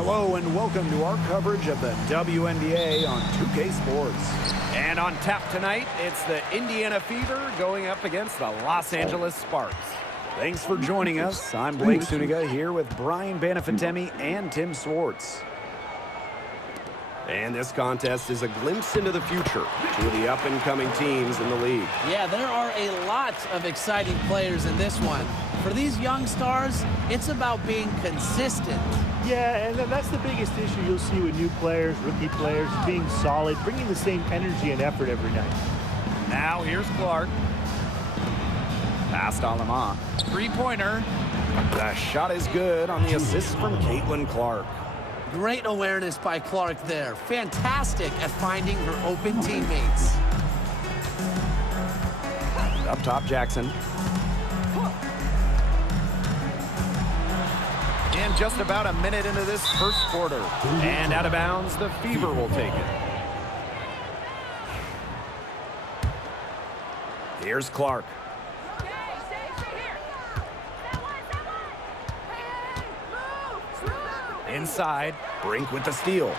Hello and welcome to our coverage of the WNBA on 2K Sports. And on tap tonight, it's the Indiana Fever going up against the Los Angeles Sparks. Thanks for joining us. I'm Blake Suniga here with Brian Banafitemi and Tim Swartz. And this contest is a glimpse into the future, two of the up-and-coming teams in the league. Yeah, there are a lot of exciting players in this one. For these young stars, it's about being consistent. Yeah, and that's the biggest issue you'll see with new players, rookie players, being solid, bringing the same energy and effort every night. Now here's Clark. Past Alama. Three-pointer. The shot is good on the assist from Caitlin Clark. Great awareness by Clark there. Fantastic at finding her open teammates. Up top, Jackson. And just about a minute into this first quarter. And out of bounds, the Fever will take it. Here's Clark. Inside, Brink with the steal.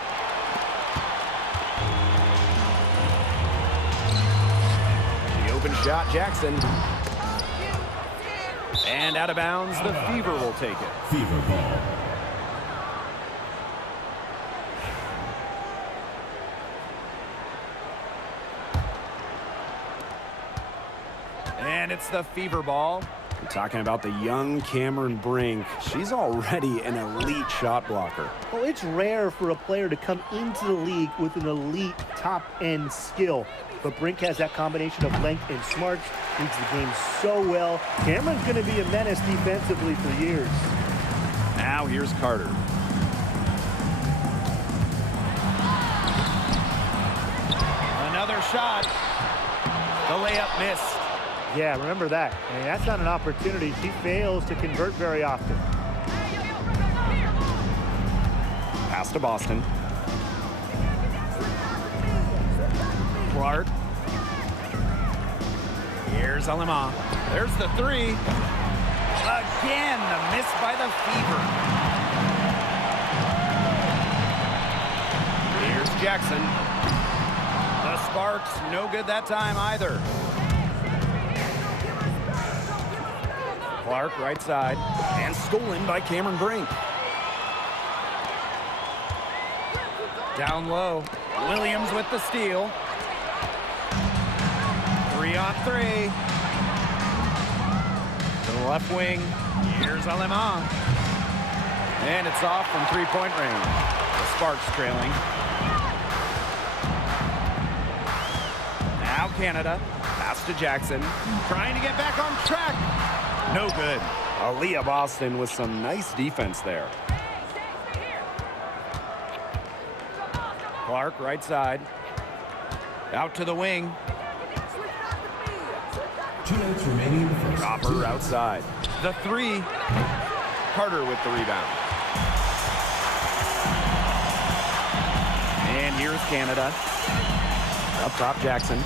The open shot, Jackson. And out of bounds, the Fever will take it. Fever ball. And it's the Fever ball. We're talking about the young Cameron Brink. She's already an elite shot blocker. Well, it's rare for a player to come into the league with an elite top-end skill. But Brink has that combination of length and smarts, reads the game so well. Cameron's going to be a menace defensively for years. Now here's Carter. Another shot. The layup missed. Yeah, remember that. And that's not an opportunity. She fails to convert very often. Pass to Boston. Clark. Here's Alama. There's the three. Again, the miss by the Fever. Here's Jackson. The Sparks, no good that time either. Clark, right side, and stolen by Cameron Brink. Down low, Williams with the steal. 3-on-3. To the left wing, here's Alema. And it's off from three-point range. The Sparks trailing. Now Canada, pass to Jackson, trying to get back on track. No good. Aaliyah Boston with some nice defense there. Clark, right side. Out to the wing. 2 minutes remaining in the first. Dropper outside. The three. Carter with the rebound. And here's Canada. Up top, Jackson.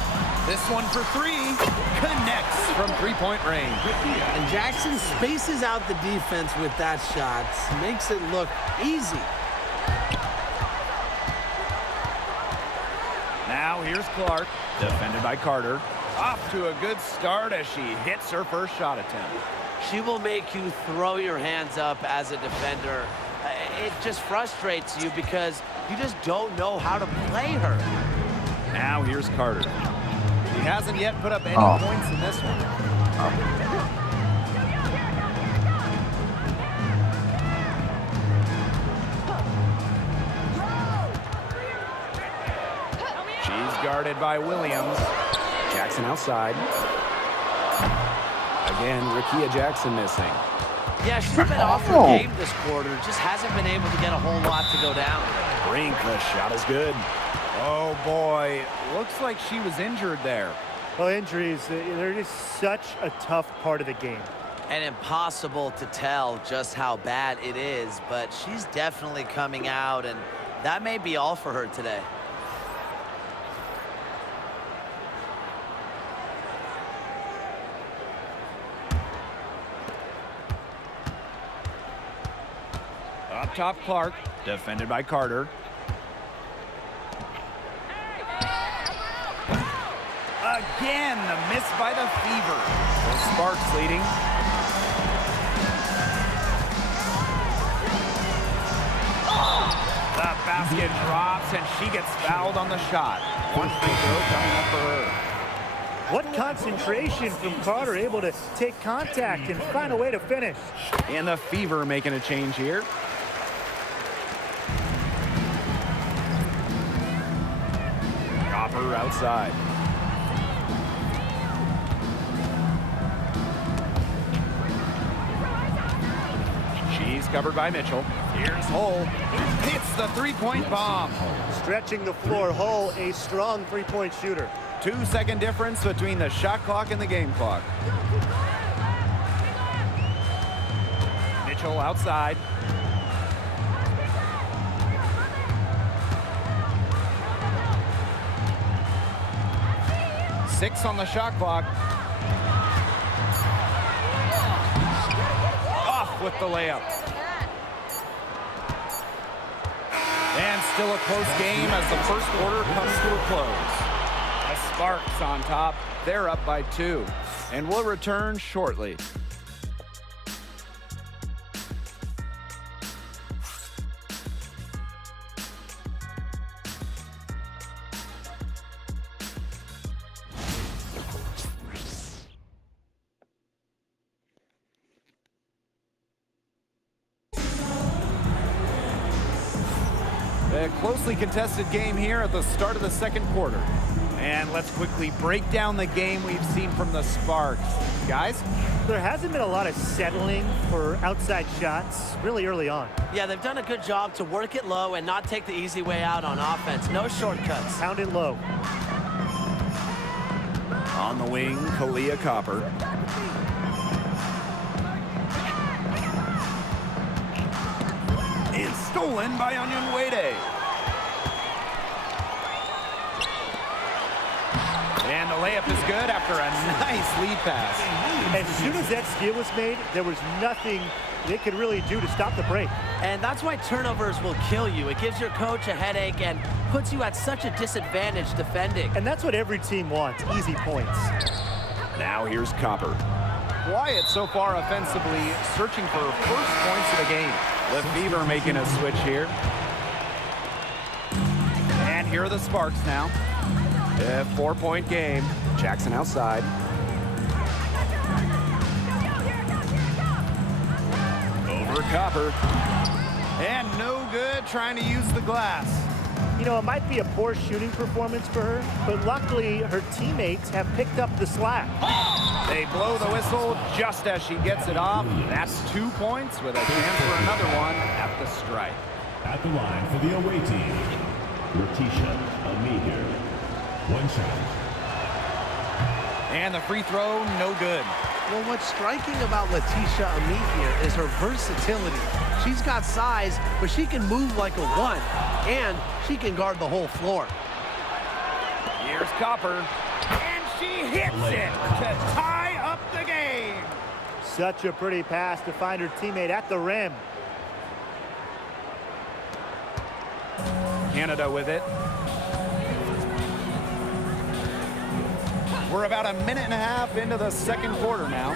This one for three. Connects from three-point range. And Jackson spaces out the defense with that shot. Makes it look easy. Now here's Clark. Defended by Carter. Off to a good start as she hits her first shot attempt. She will make you throw your hands up as a defender. It just frustrates you because you just don't know how to play her. Now here's Carter. He hasn't yet put up any points in this one. She's guarded by Williams. Jackson outside. Again, Rickea Jackson missing. Yeah, she's been off her game this quarter. Just hasn't been able to get a whole lot to go down. Brink, the shot is good. Oh, boy. Looks like she was injured there. Well, injuries, they're just such a tough part of the game. And impossible to tell just how bad it is, but she's definitely coming out, and that may be all for her today. Up top, Clark, defended by Carter. Again, the miss by the Fever. The Sparks leading. The basket drops, and she gets fouled on the shot. One free throw coming up for her. What concentration from Carter, able to take contact and find a way to finish. And the Fever making a change here. Copper outside. She's covered by Mitchell. Here's Hull. Hits the three-point bomb. Stretching the floor, Hull, a strong three-point shooter. 2-second difference between the shot clock and the game clock. Mitchell outside. Six on the shot clock. Off with the layup. And still a close game as the first quarter comes to a close. The Sparks on top. They're up by 2. And we'll return shortly. A closely contested game here at the start of the second quarter. And let's quickly break down the game we've seen from the Sparks. Guys? There hasn't been a lot of settling for outside shots really early on. Yeah, they've done a good job to work it low and not take the easy way out on offense. No shortcuts. Pound it low. On the wing, Kalia Copper. It's stolen by Onyenwere. And the layup is good after a nice lead pass. As soon as that steal was made, there was nothing they could really do to stop the break. And that's why turnovers will kill you. It gives your coach a headache and puts you at such a disadvantage defending. And that's what every team wants, easy points. Now here's Copper. Quiet so far offensively, searching for first points of the game. The Fever making a switch here. And here are the Sparks now. A 4-point game. Jackson outside. Over Copper. And no good trying to use the glass. You know, it might be a poor shooting performance for her, but luckily her teammates have picked up the slack. They blow the whistle just as she gets it off. That's 2 points with a chance for another one at the stripe. At the line for the away team, Ratisha Amir. One shot. And the free throw, no good. Well, what's striking about Letitia Amit here is her versatility. She's got size, but she can move like a 1, and she can guard the whole floor. Here's Copper, and she hits it to tie up the game. Such a pretty pass to find her teammate at the rim. Canada with it. We're about a minute and a half into the second quarter now.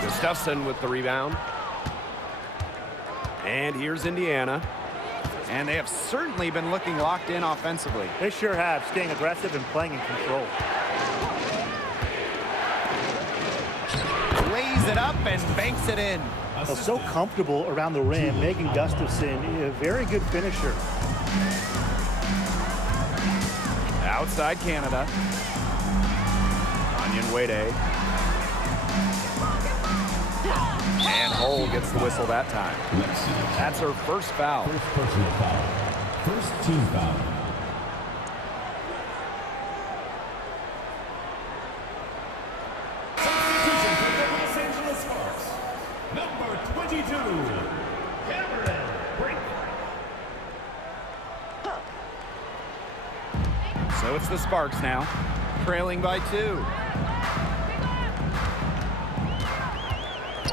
Gustafson with the rebound. And here's Indiana. And they have certainly been looking locked in offensively. They sure have, staying aggressive and playing in control. Lays it up and banks it in. Well, so comfortable around the rim. Megan Gustafson, a very good finisher. Outside Canada. Onyenwere. And Hull gets the whistle that time. That's her first foul. First personal foul. First team foul. Substitution for the Los Angeles Sparks. Number 22, Cameron Brink. So it's the Sparks now, trailing by 2.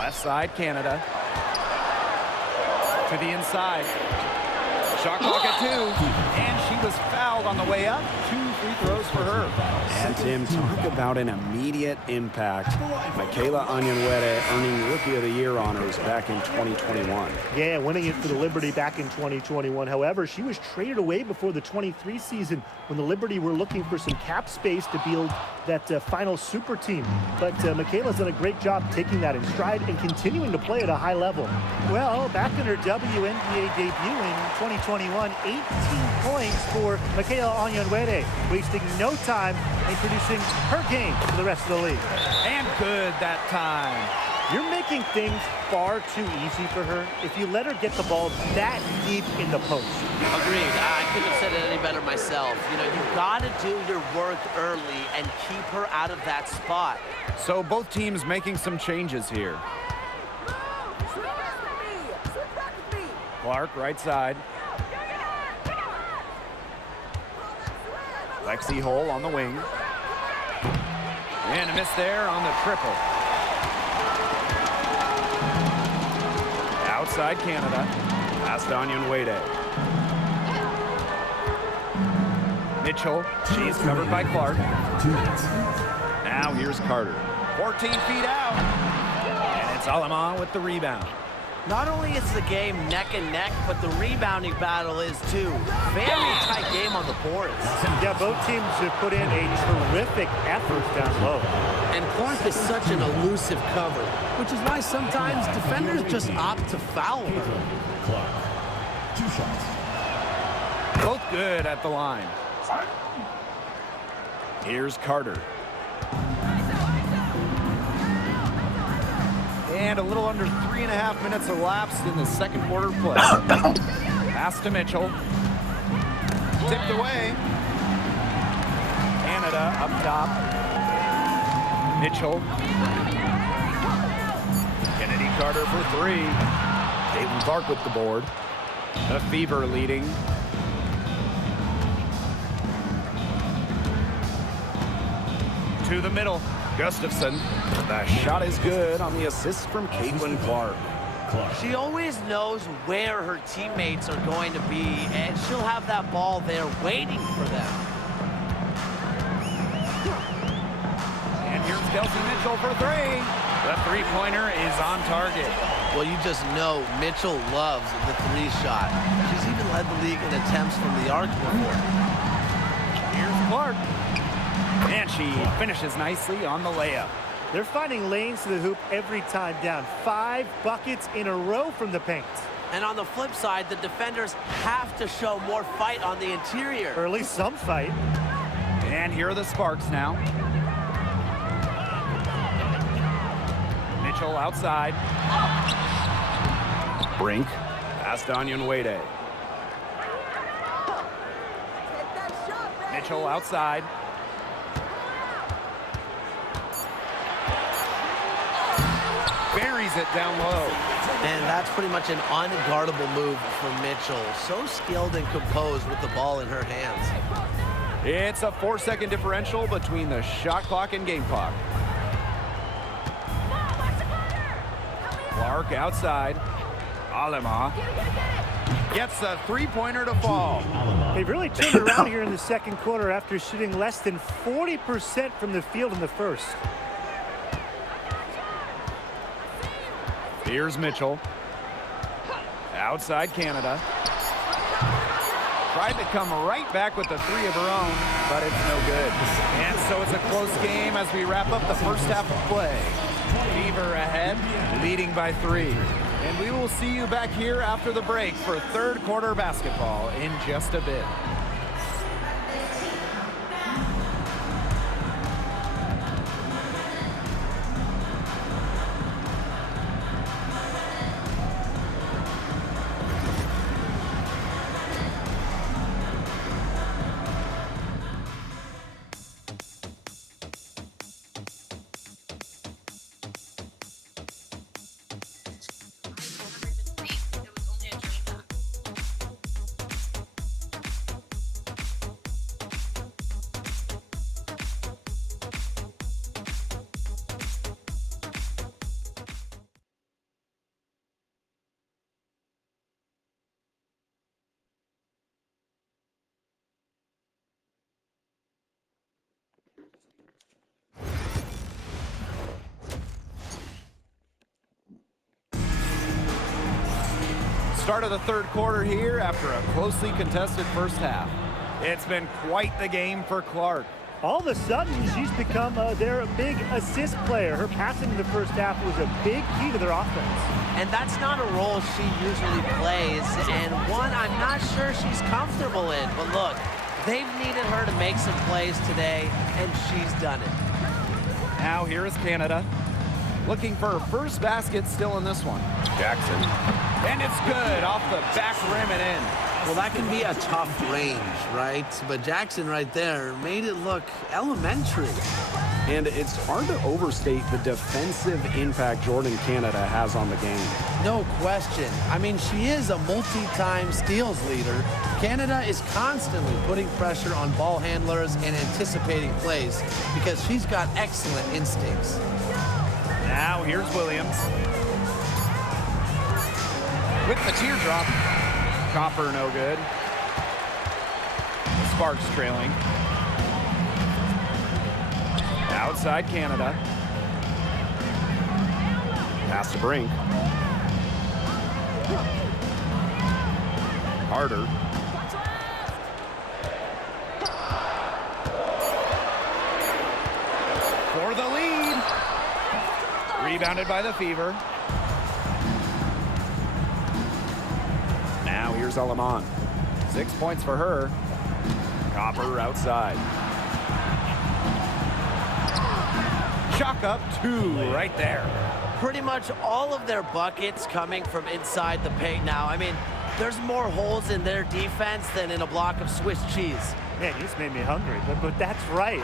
Left side, Canada. To the inside. Shot clock at 2. And she was fouled on the way up. 2 free throws for her. And Tim, talk about an immediate impact. Michaela Onyenwere earning Rookie of the Year honors back in 2021. Yeah, winning it for the Liberty back in 2021. However, she was traded away before the 23 season when the Liberty were looking for some cap space to build that final super team. But Michaela's done a great job taking that in stride and continuing to play at a high level. Well, back in her WNBA debut in 2021, 18 points for Michaela Onyenwere, wasting no time in producing her game for the rest of the league. And good that time. You're making things far too easy for her if you let her get the ball that deep in the post. Agreed. I couldn't have said it any better myself. You know, you've got to do your work early and keep her out of that spot. So both teams making some changes here. Clark, right side. Lexi Hull on the wing. And a miss there on the triple. Outside Canada. Past Onyenwere. Mitchell. She's covered by Clark. Now here's Carter. 14 feet out. And it's Alama with the rebound. Not only is the game neck and neck, but the rebounding battle is too. Very tight game on the boards. Yeah, both teams have put in a terrific effort down low. And Clark is such an elusive cover, which is why sometimes defenders just opt to foul her. Clark, 2 shots. Both good at the line. Here's Carter. And a little under 3.5 minutes elapsed in the second quarter play. Pass to Mitchell. Tipped away. Canada up top. Mitchell. Kennedy Carter for 3. Caitlin Clark with the board. The Fever leading. To the middle. Gustafson. The shot is good on the assist from Caitlin Clark. She always knows where her teammates are going to be, and she'll have that ball there waiting for them. And here's Kelsey Mitchell for 3. The three-pointer is on target. Well, you just know Mitchell loves the 3 shot. She's even led the league in attempts from the arc before. Here's Clark. And she finishes nicely on the layup. They're finding lanes to the hoop every time down. 5 buckets in a row from the paint. And on the flip side, the defenders have to show more fight on the interior. Or at least some fight. And here are the Sparks now. Mitchell outside. Brink. Past Onyenwere. Mitchell outside. Buries it down low. And that's pretty much an unguardable move for Mitchell. So skilled and composed with the ball in her hands. It's a 4-second differential between the shot clock and game clock. Clark outside. Alema gets a three-pointer to fall. They've really turned around here in the second quarter after shooting less than 40% from the field in the first. Here's Mitchell. Outside Canada. Tried to come right back with the 3 of her own, but it's no good. And so it's a close game as we wrap up the first half of play. Fever ahead, leading by 3. And we will see you back here after the break for third quarter basketball in just a bit. Start of the third quarter here after a closely contested first half. It's been quite the game for Clark. All of a sudden, she's become their big assist player. Her passing in the first half was a big key to their offense. And that's not a role she usually plays, and one I'm not sure she's comfortable in. But look, they've needed her to make some plays today, and she's done it. Now here is Canada. Looking for her first basket still in this one. Jackson. And it's good off the back rim and in. Well, that can be a tough range, right? But Jackson right there made it look elementary. And it's hard to overstate the defensive impact Jordan Canada has on the game. No question. I mean, she is a multi-time steals leader. Canada is constantly putting pressure on ball handlers and anticipating plays because she's got excellent instincts. Now here's Williams. With the teardrop. Copper no good. The Sparks trailing. Outside Canada. Pass to Brink. Carter. For the lead. Rebounded by the Fever. Now here's Alaman. 6 points for her. Copper outside. Chalk up 2 right there. Pretty much all of their buckets coming from inside the paint now. I mean, there's more holes in their defense than in a block of Swiss cheese. Man, you just made me hungry, but that's right.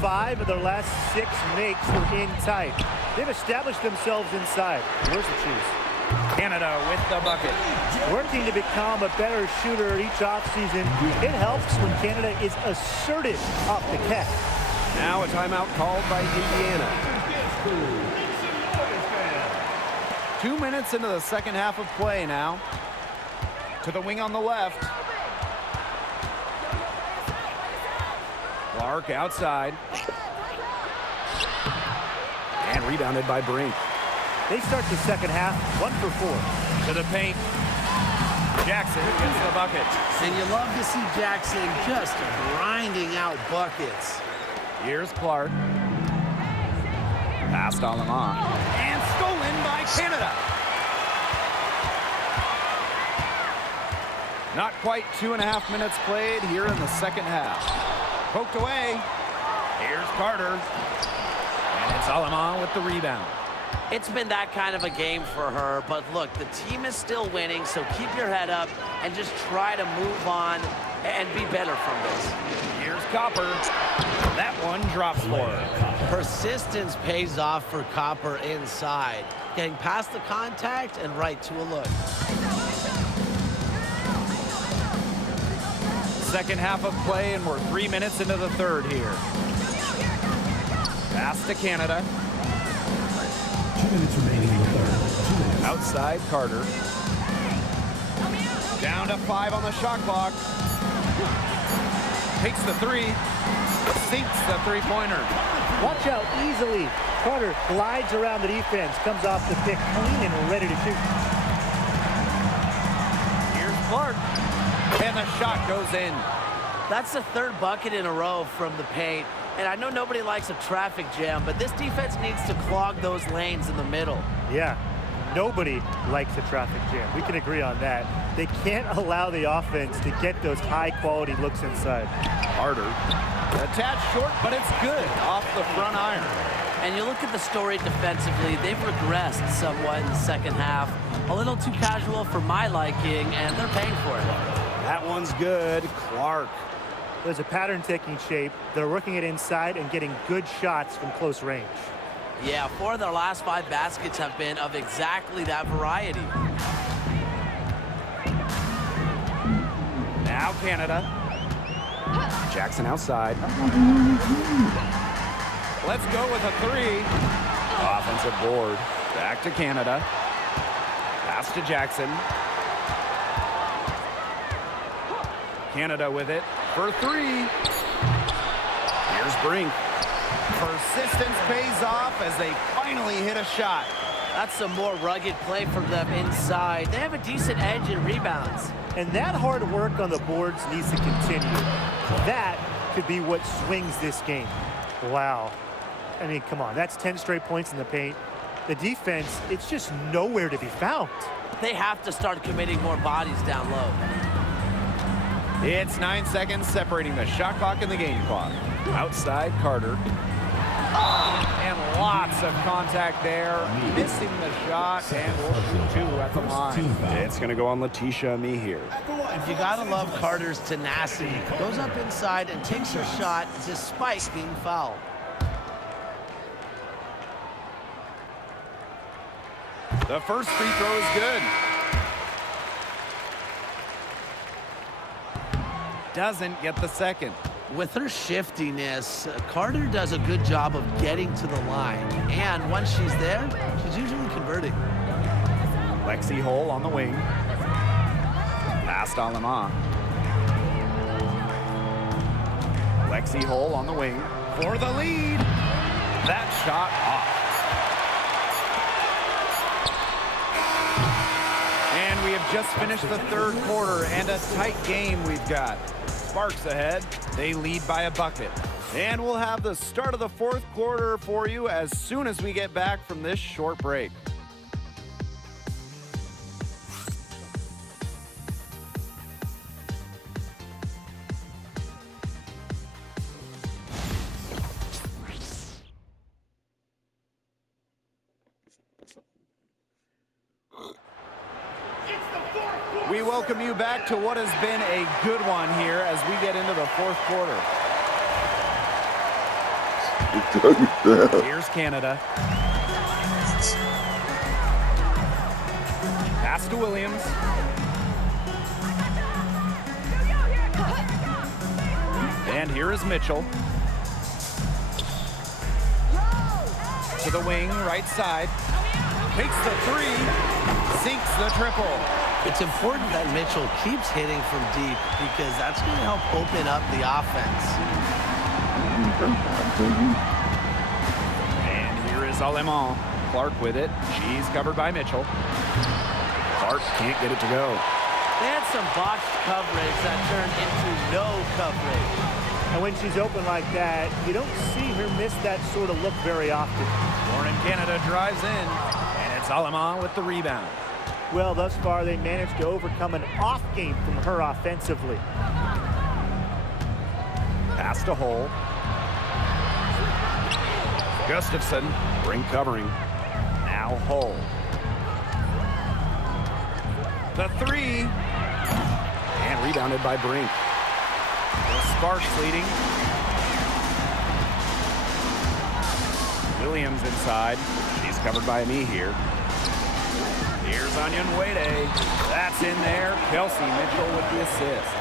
5 of their last 6 makes were in tight. They've established themselves inside. Where's the cheese? Canada with the bucket. Working to become a better shooter each offseason. It helps when Canada is assertive off the catch. Now a timeout called by Indiana. 2 minutes into the second half of play now. To the wing on the left. Clark outside. And rebounded by Brink. They start the second half 1 for 4. To the paint. Jackson gets the bucket. And you love to see Jackson just grinding out buckets. Here's Clark. Passed on Lamont. And stolen by Canada. Not quite 2.5 minutes played here in the second half. Poked away. Here's Carter. And it's Alaman with the rebound. It's been that kind of a game for her, but look, the team is still winning, so keep your head up and just try to move on and be better from this. Here's Copper. That one drops for her. Persistence pays off for Copper inside, getting past the contact and right to a look. Second half of play, and we're 3 minutes into the third here. Pass to Canada. 2 minutes remaining in the third. 2 minutes. Outside Carter. Down to 5 on the shot clock. Takes the 3. Sinks the three-pointer. Watch out easily. Carter glides around the defense, comes off the pick clean and ready to shoot. Here's Clark. And the shot goes in. That's the third bucket in a row from the paint. And I know nobody likes a traffic jam, but this defense needs to clog those lanes in the middle. Yeah, nobody likes a traffic jam. We can agree on that. They can't allow the offense to get those high-quality looks inside. Carter. A tad short, but it's good off the front iron. And you look at the story defensively, they've regressed somewhat in the second half. A little too casual for my liking, and they're paying for it. That one's good. Clark. There's a pattern taking shape. They're working it inside and getting good shots from close range. Yeah, 4 of their last 5 baskets have been of exactly that variety. Now Canada. Jackson outside. Let's go with a 3. Offensive board. Back to Canada. Pass to Jackson. Canada with it for 3. Here's Brink. Persistence pays off as they finally hit a shot. That's some more rugged play from them inside. They have a decent edge in rebounds. And that hard work on the boards needs to continue. That could be what swings this game. Wow. I mean, come on. That's 10 straight points in the paint. The defense, it's just nowhere to be found. They have to start committing more bodies down low. It's 9 seconds separating the shot clock and the game clock. Outside, Carter. And lots of contact there. Missing the shot, and we'll shoot 2 at the line. It's going to go on Letitia Amihere. You gotta love Carter's tenacity. Goes up inside and takes her shot despite being fouled. The first free throw is good. Doesn't get the second. With her shiftiness, Carter does a good job of getting to the line. And once she's there, she's usually converting. Lexi Hole on the wing. Past Alema. Lexi Hole on the wing for the lead. That shot off. And we have just finished the third quarter, and a tight game we've got. Sparks ahead. They lead by a bucket. And we'll have the start of the fourth quarter for you as soon as we get back from this short break. We welcome you back to what has been a good one here as we get into the fourth quarter. Here's Canada. Pass to Williams. And here is Mitchell. To the wing, right side. Takes the 3. Sinks the triple. It's important that Mitchell keeps hitting from deep because that's going to help open up the offense. And here is Alema. Clark with it. She's covered by Mitchell. Clark can't get it to go. They had some botched coverage that turned into no coverage. And when she's open like that, you don't see her miss that sort of look very often. Lauren Canada drives in, and it's Alema with the rebound. Well, thus far, they managed to overcome an off game from her offensively. Pass to Hole. Gustafson, ring covering. Now Hole. The 3. And rebounded by Brink. The Sparks leading. Williams inside. She's covered by me here. Here's Onion Wade. That's in there. Kelsey Mitchell with the assist.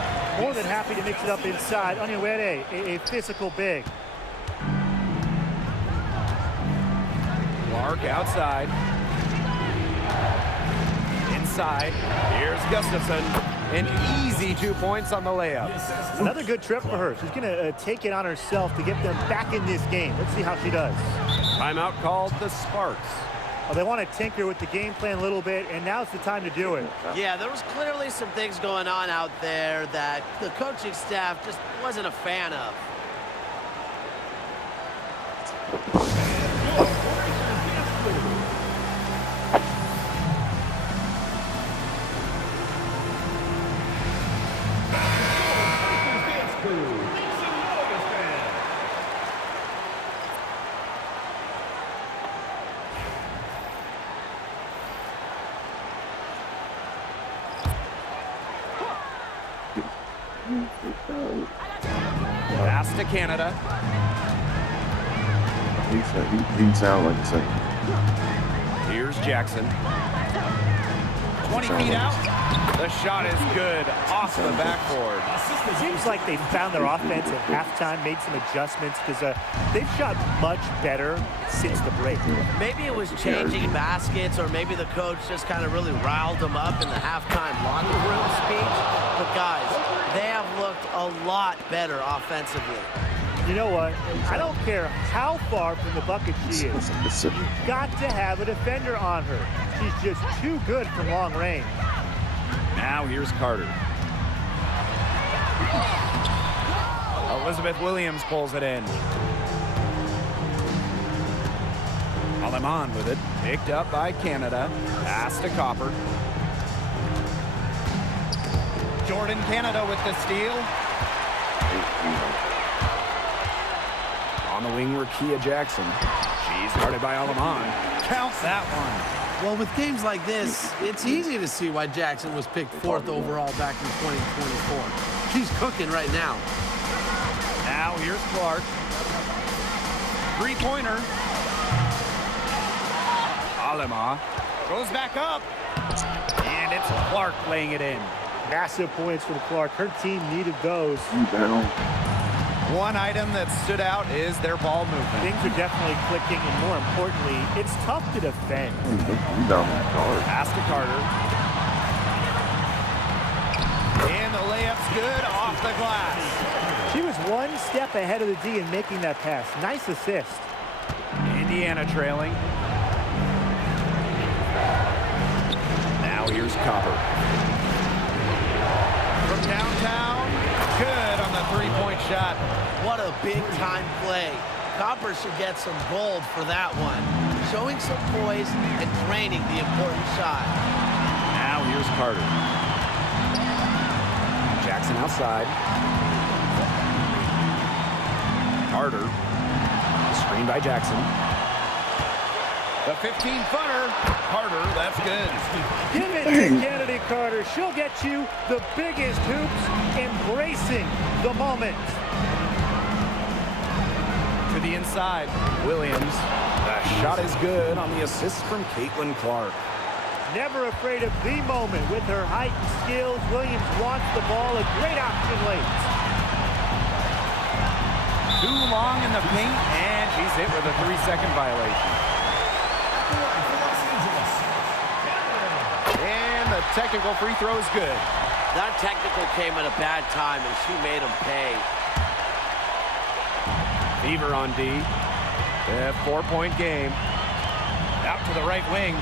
More than happy to mix it up inside. Onion Wade, a physical big. Clark outside. Inside. Here's Gustafson. An easy 2 points on the layup. Another good trip for her. She's going to take it on herself to get them back in this game. Let's see how she does. Timeout called the Sparks. Well, they want to tinker with the game plan a little bit, and now's the time to do it. Yeah, there was clearly some things going on out there that the coaching staff just wasn't a fan of. Pass to Canada. He sound like the same. Here's Jackson. 20 feet out. The shot is good off the backboard. It seems like they found their offense at halftime, made some adjustments, because they've shot much better since the break. Maybe it was changing baskets, or maybe the coach just kind of really riled them up in the halftime locker room speech. But guys, they have looked a lot better offensively. You know what? I don't care how far from the bucket she is. Mississippi. You've got to have a defender on her. She's just too good from long range. Now here's Carter. Elizabeth Williams pulls it in. Aleman with it. Picked up by Canada. Pass to Copper. Jordan Canada with the steal. On the wing, Rakia Jackson. She's guarded by Aleman. Count that one. Well, with games like this, it's easy to see why Jackson was picked 4th overall back in 2024. She's cooking right now. Now here's Clark. Three-pointer. Alema goes back up. And it's Clark laying it in. Massive points from Clark. Her team needed those. Rebound. One item that stood out is their ball movement. Things are definitely clicking, and more importantly, it's tough to defend. Rebound card. Pass to Carter. And the layup's good off the glass. She was one step ahead of the D in making that pass. Nice assist. Indiana trailing. Now here's Copper. From downtown, good on the three-point shot. What a big-time play. Copper should get some gold for that one. Showing some poise and draining the important shot. Now here's Carter. Jackson outside. Carter. Screen by Jackson. The 15-footer. Carter, that's good. Give it to Kennedy Carter. She'll get you the biggest hoops, embracing the moment. To the inside, Williams. The shot is good on the assist from Caitlin Clark. Never afraid of the moment. With her height and skills, Williams wants the ball. A great option late. Too long in the paint, and she's hit with a 3-second violation. And the technical free throw is good. That technical came at a bad time, and she made him pay. Fever on D. A 4-point game. Out to the right wing.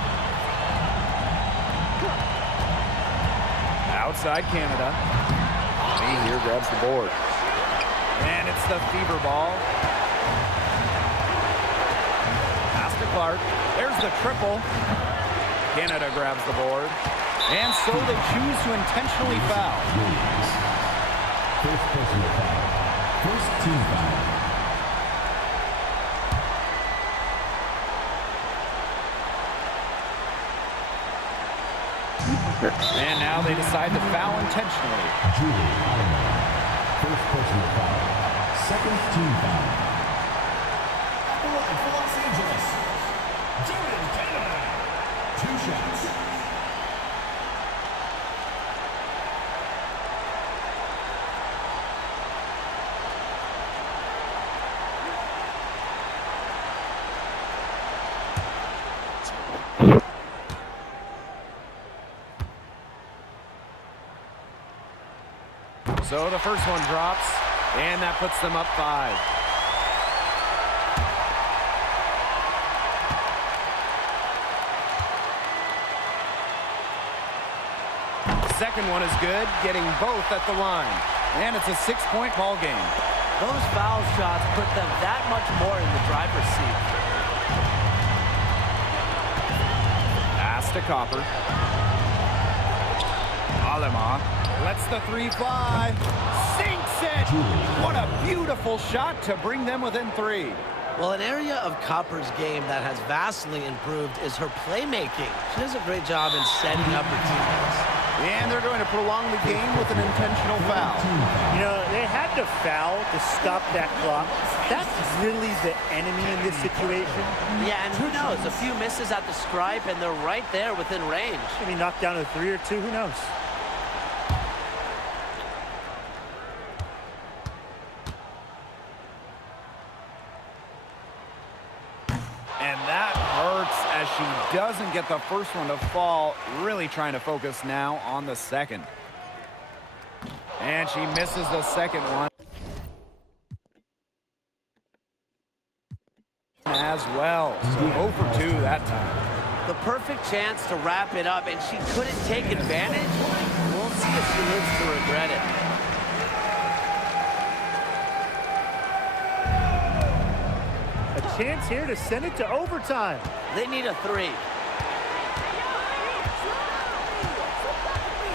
Outside Canada. Me here grabs the board. And it's the Fever ball. Pass to Clark. There's the triple. Canada grabs the board. And so they choose to intentionally foul. First personal foul. First team foul. And now they decide to foul intentionally. Julie Allen. First personal foul. Second team foul. At the line for Los Angeles, Jordan Canada. 2 shots. So the first one drops, and that puts them up 5. Second one is good, getting both at the line. And it's a 6-point ball game. Those foul shots put them that much more in the driver's seat. Pass to Copper. Alema lets the 3 fly. Sinks it! What a beautiful shot to bring them within 3. Well, an area of Copper's game that has vastly improved is her playmaking. She does a great job in setting up her teammates. And they're going to prolong the game with an intentional foul. You know, they had to foul to stop that clock. That's really the enemy in this situation. Yeah, and who knows? A few misses at the stripe, and they're right there within range. Maybe knocked down to 3 or 2, who knows? And that hurts as she doesn't get the first one to fall. Really trying to focus now on the second. And she misses the second one. as well. So 0 for 2 that time. The perfect chance to wrap it up, and she couldn't take advantage. We'll see if she lives to regret it. A chance here to send it to overtime. They need a 3.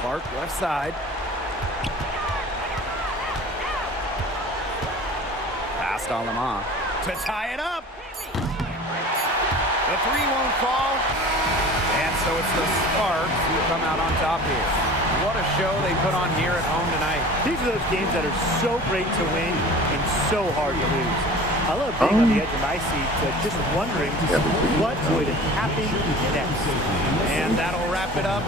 Clark left side. Passed on Lamont to tie it up. The 3 won't fall. And so it's the Sparks who come out on top here. What a show they put on here at home tonight. These are those games that are so great to win and so hard to lose. I love being on the edge of my seat, just wondering what would happen next. And that'll wrap it up.